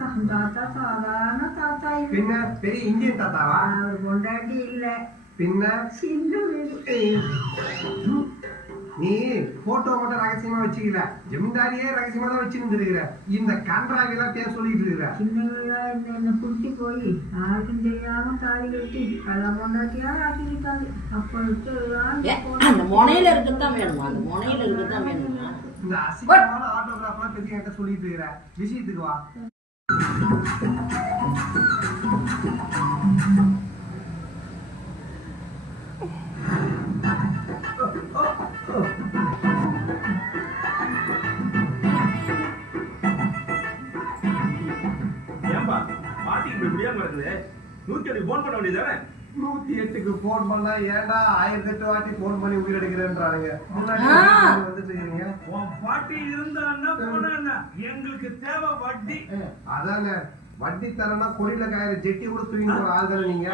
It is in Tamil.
தாத்தா சாதாரண தாத்தா. பின்ன பெரிய இந்தியன் தாத்தாவா? அவர் கொண்டாட்டி இல்ல, பின்ன சின்ன வீடு. நீ போட்டோ மட்டும் ரகசியமா வச்சுக்கல, ஜமீன்தாரியே ரகசியமா தான் வச்சுருந்துருக்கிற. இந்த கன்றாவிலாம் பேர் சொல்லிட்டு இருக்கிற. சின்ன வீடா இந்த என்ன குட்டி போய் யாருக்கும் தெரியாம தாலி கட்டி அதை கொண்டாட்டியா ஆக்கிக்கிட்டாங்க. அப்ப அந்த முனையில இருக்கத்தான் வேணுமா? அந்த முனையில இருக்கத்தான் வேணுமா? இந்த அசிங்கமான ஆட்டோகிராஃப்லாம் பத்தி என்கிட்ட சொல்லிட்டு இருக்கிற. விஷயத்துக்கு வா. ஏன்பா பாட்டிக்கு முடியாம இருக்குது? 108 போன் பண்ண வேண்டியதானே? 108க்கு போன் பண்ணா ஏன்டா 1008 வாட்டி போன் பண்ணி உயிர் எடுக்கிறேன்றானுங்க. முன்னாடி வந்துட்டு இருக்கீங்க. உன் பாட்டி இருந்தான்னா போனா எங்களுக்கு தேவை வட்டி. அதானே வட்டி தரனா கொடியில காயிற ஜெட்டி கூட தூக்கிட்டு போற ஆள் தானே நீங்க.